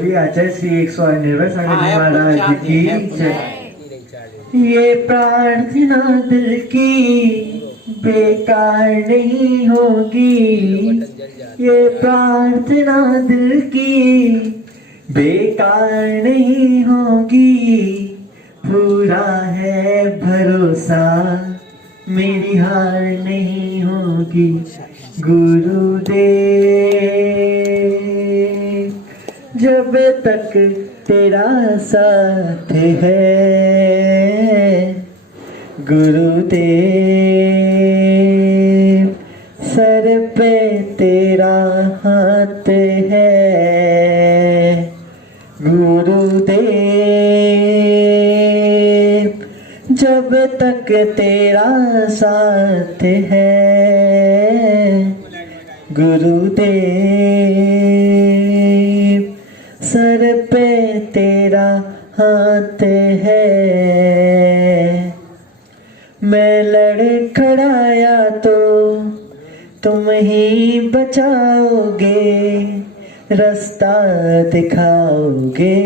आचार्य श्री 199 सागर महाराज की जय। ये प्रार्थना दिल की बेकार नहीं होगी, ये प्रार्थना दिल की बेकार नहीं होगी। पूरा है भरोसा मेरी हार नहीं होगी। गुरुदेव जब तक तेरा साथ है, गुरुदेव सर पे तेरा हाथ है। गुरुदेव जब तक तेरा साथ है, गुरुदेव सर पे तेरा हाथ है। मैं लड़खड़ाया तो तुम ही बचाओगे, रास्ता दिखाओगे,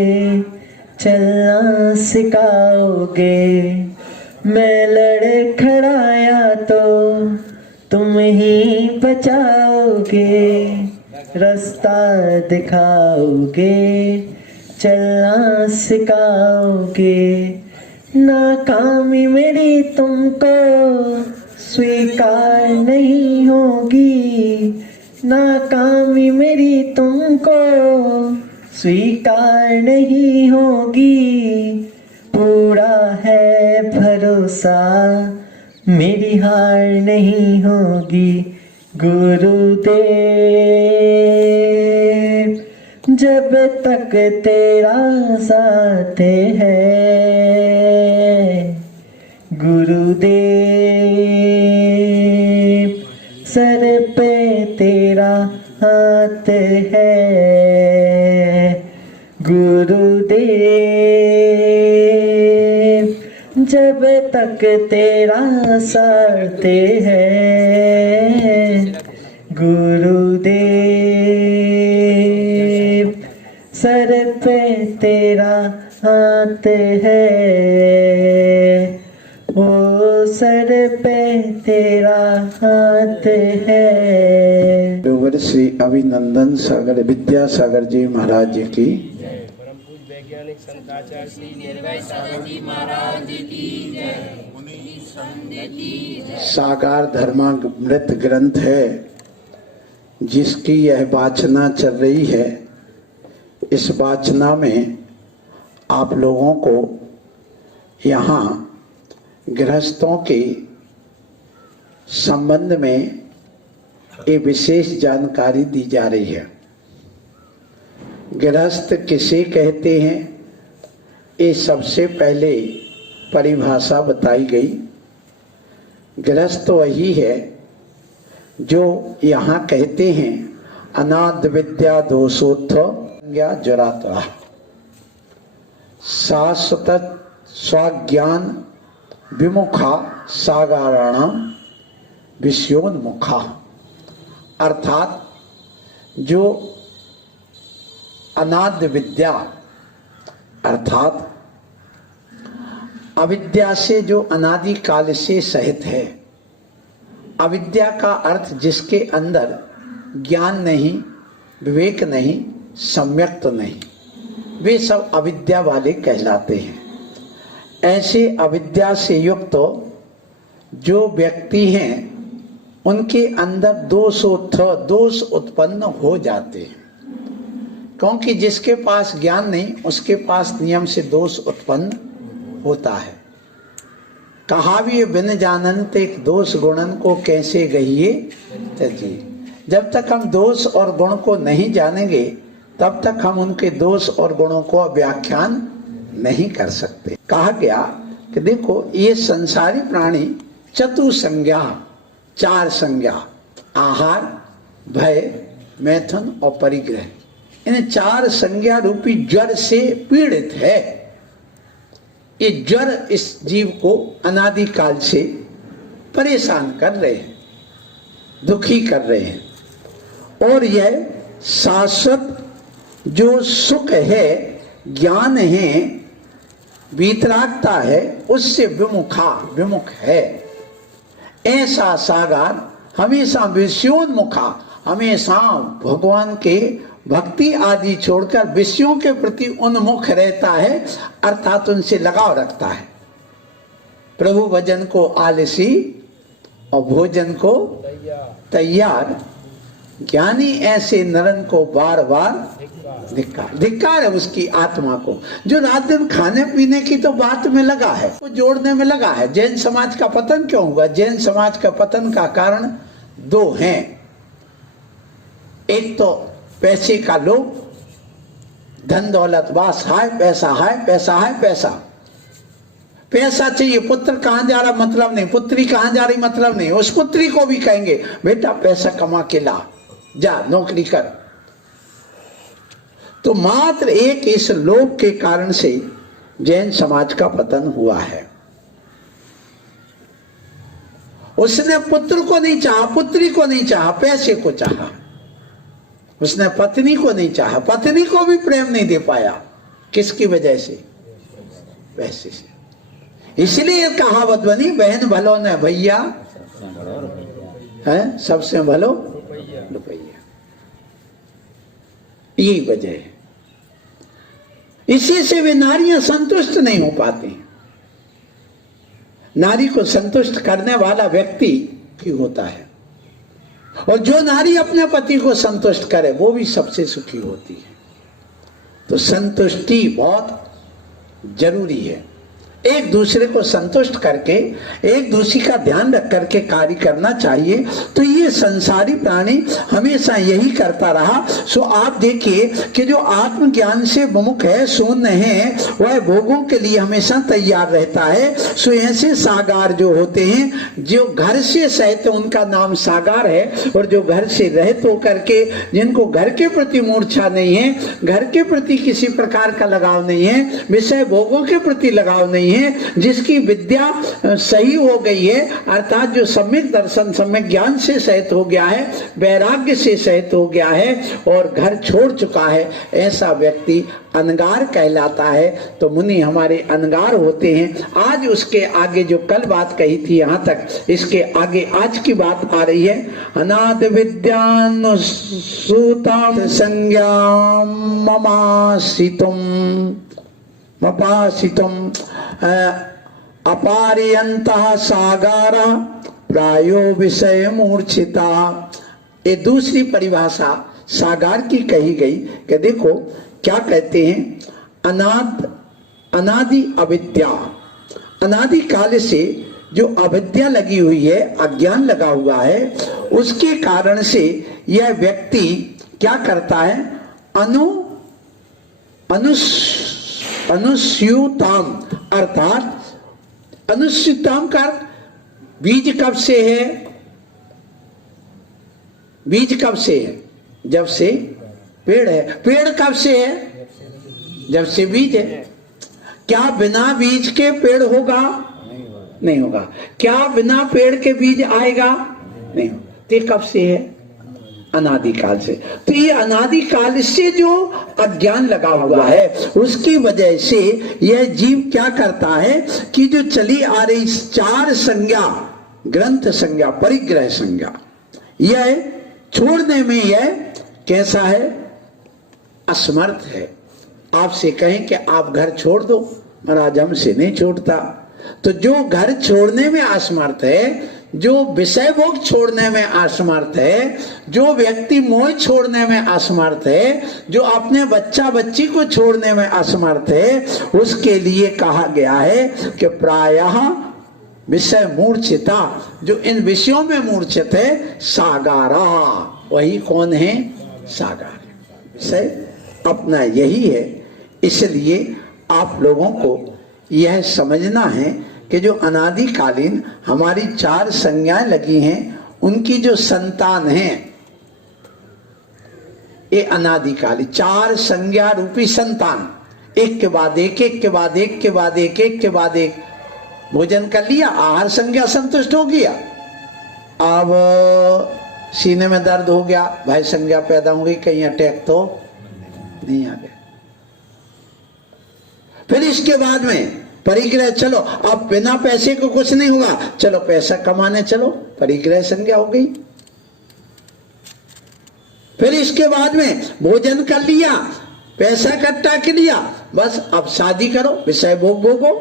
चलना सिखाओगे। मैं लड़खड़ाया तो तुम ही बचाओगे, रास्ता दिखाओगे, चलना सिखाओगे। नाकामी मेरी तुमको स्वीकार नहीं होगी, नाकामी मेरी तुमको स्वीकार नहीं होगी। पूरा है भरोसा मेरी हार नहीं होगी। गुरुदेव जब तक तेरा साथ है, गुरुदेव सर पे तेरा हाथ है। गुरुदेव जब तक तेरा साथ है, गुरुदेव सर पे तेरा हाथ है। ओ सर पे तेरा हाथ है। देववर श्री अभिनंदन सागर विद्यासागर जी महाराज जी की, परम पूज्य वैज्ञानिक संत आचार्य श्री निर्भय सागर जी महाराज की जय। मुनि संत की जय। साकार धर्मामृत ग्रंथ है जिसकी यह वाचना चल रही है। इस वाचना में आप लोगों को यहाँ गृहस्थों के संबंध में एक विशेष जानकारी दी जा रही है। गृहस्थ किसे कहते हैं, ये सबसे पहले परिभाषा बताई गई। गृहस्थ वही है जो यहाँ कहते हैं अनाद विद्या दोषोत्थ ज्ञा जराता, शाश्वत स्वज्ञान विमुखा सागाराणाम विषयोन्मुखा। अर्थात जो अनाद विद्या अर्थात अविद्या से जो अनादि काल से सहित है। अविद्या का अर्थ जिसके अंदर ज्ञान नहीं, विवेक नहीं, सम्यक्त नहीं, वे सब अविद्या वाले कहलाते हैं। ऐसे अविद्या से युक्त जो व्यक्ति हैं उनके अंदर दोष उत्पन्न हो जाते हैं, क्योंकि जिसके पास ज्ञान नहीं उसके पास नियम से दोष उत्पन्न होता है। कहा भी बिन जानन्त एक दोष गुणन को कैसे गहिए तजी। जब तक हम दोष और गुण को नहीं जानेंगे तब तक हम उनके दोष और गुणों को व्याख्यान नहीं कर सकते। कहा गया कि देखो ये संसारी प्राणी चतुसंज्ञा, चार संज्ञा, आहार, भय, मैथुन और परिग्रह, इन चार संज्ञा रूपी ज्वर से पीड़ित है। ये ज्वर इस जीव को अनादिकाल से परेशान कर रहे हैं, दुखी कर रहे हैं। और यह शाश्वत जो सुख है, ज्ञान है, वीतरागता है, उससे विमुख है। ऐसा सागर हमेशा विषयोन्मुखा, हमेशा भगवान के भक्ति आदि छोड़कर विषयों के प्रति उन्मुख रहता है, अर्थात उनसे लगाव रखता है। प्रभु भजन को आलसी और भोजन को तैयार, ज्ञानी ऐसे नरन को बार बार धिक्कार है उसकी आत्मा को, जो रात दिन खाने पीने की तो बात में लगा है, वो जोड़ने में लगा है। जैन समाज का पतन क्यों हुआ? जैन समाज का पतन का कारण दो हैं। एक तो पैसे का लोभ, धन दौलत बास, हाय पैसा, हाय पैसा, हाय पैसा, पैसा चाहिए। पुत्र कहां जा रहा मतलब नहीं, पुत्री कहां जा रही मतलब नहीं। उस पुत्री को भी कहेंगे बेटा पैसा कमा के ला, जा नौकरी कर। तो मात्र एक इस लोभ के कारण से जैन समाज का पतन हुआ है। उसने पुत्र को नहीं चाहा, पुत्री को नहीं चाहा, पैसे को चाहा। उसने पत्नी को नहीं चाहा, पत्नी को भी प्रेम नहीं दे पाया। किसकी वजह से? पैसे से। इसलिए कहावत बनी, बहन भलो न भैया है, सबसे भलो रुपया। यही वजह है। इसी से वे नारियां संतुष्ट नहीं हो पाती। नारी को संतुष्ट करने वाला व्यक्ति ही होता है, और जो नारी अपने पति को संतुष्ट करे वो भी सबसे सुखी होती है। तो संतुष्टि बहुत जरूरी है। एक दूसरे को संतुष्ट करके, एक दूसरे का ध्यान रख करके कार्य करना चाहिए। तो ये संसारी प्राणी हमेशा यही करता रहा। सो आप देखिए कि जो आत्मज्ञान से विमुख है, शून्य है, वह भोगों के लिए हमेशा तैयार रहता है। सो ऐसे सागार जो होते हैं, जो घर से सहित, उनका नाम सागार है। और जो घर से रहित होकर के, जिनको घर के प्रति मूर्छा नहीं है, घर के प्रति किसी प्रकार का लगाव नहीं है, विषय भोगों के प्रति लगाव नहीं है, जिसकी विद्या सही हो गई है, अर्थात जो सम्यक दर्शन, सम्यक ज्ञान से सहित हो गया है, वैराग्य से सहित हो गया है और घर छोड़ चुका है, ऐसा व्यक्ति अनगार कहलाता है। तो मुनि हमारे अनगार होते हैं। आज उसके आगे जो कल बात कही थी, यहां तक, इसके आगे आज की बात आ रही है। अनाद विद्यान सूताम संज्ञाम ममासितुम मपासितुम अपार्यन्तः सागारा प्रायो विषय मूर्छिता। ये दूसरी परिभाषा सागार की कही गई कि देखो क्या कहते हैं, अनादि अविद्या, अनादि काल से जो अविद्या लगी हुई है, अज्ञान लगा हुआ है, उसके कारण से यह व्यक्ति क्या करता है, अनुस्यूताम, अर्थात अनुस्यूताम का बीज कब से है? बीज कब से है? जब से पेड़ है। पेड़ कब से है? जब से बीज है। क्या बिना बीज के पेड़ होगा? नहीं होगा। क्या बिना पेड़ के बीज आएगा? नहीं होगा। तो कब से है? अनादिकाल से। तो ये अनादिकाल से जो अज्ञान लगा हुआ है, उसकी वजह से यह जीव क्या करता है कि जो चली आ रही चार संज्ञा, ग्रंथ संज्ञा, परिग्रह संज्ञा, यह छोड़ने में यह कैसा है? असमर्थ है। आपसे कहें कि आप घर छोड़ दो, महाराज हमसे नहीं छोड़ता। तो जो घर छोड़ने में असमर्थ है, जो विषय भोग छोड़ने में असमर्थ है, जो व्यक्ति मोह छोड़ने में असमर्थ है, जो अपने बच्चा बच्ची को छोड़ने में असमर्थ है, उसके लिए कहा गया है कि प्रायः विषय मूर्छिता, जो इन विषयों में मूर्छित है, सागारा। वही कौन है? सागार। विषय अपना यही है। इसलिए आप लोगों को यह समझना है कि जो अनादिकालीन हमारी चार संज्ञाएं लगी हैं, उनकी जो संतान है, ये अनादिकालीन चार संज्ञा रूपी संतान, एक के बाद एक, एक के बाद एक, के बाद एक, एक के बाद एक, भोजन कर लिया, आहार संज्ञा संतुष्ट हो गया, अब सीने में दर्द हो गया, भय संज्ञा पैदा हो गई, कहीं अटैक तो नहीं आ गए। फिर इसके बाद में परिग्रह, चलो अब बिना पैसे को कुछ नहीं होगा, चलो पैसा कमाने चलो, परिग्रह संज्ञा हो गई। फिर इसके बाद में भोजन कर लिया, पैसा इकट्ठा कर लिया, बस अब शादी करो, विषय भोग भोगो।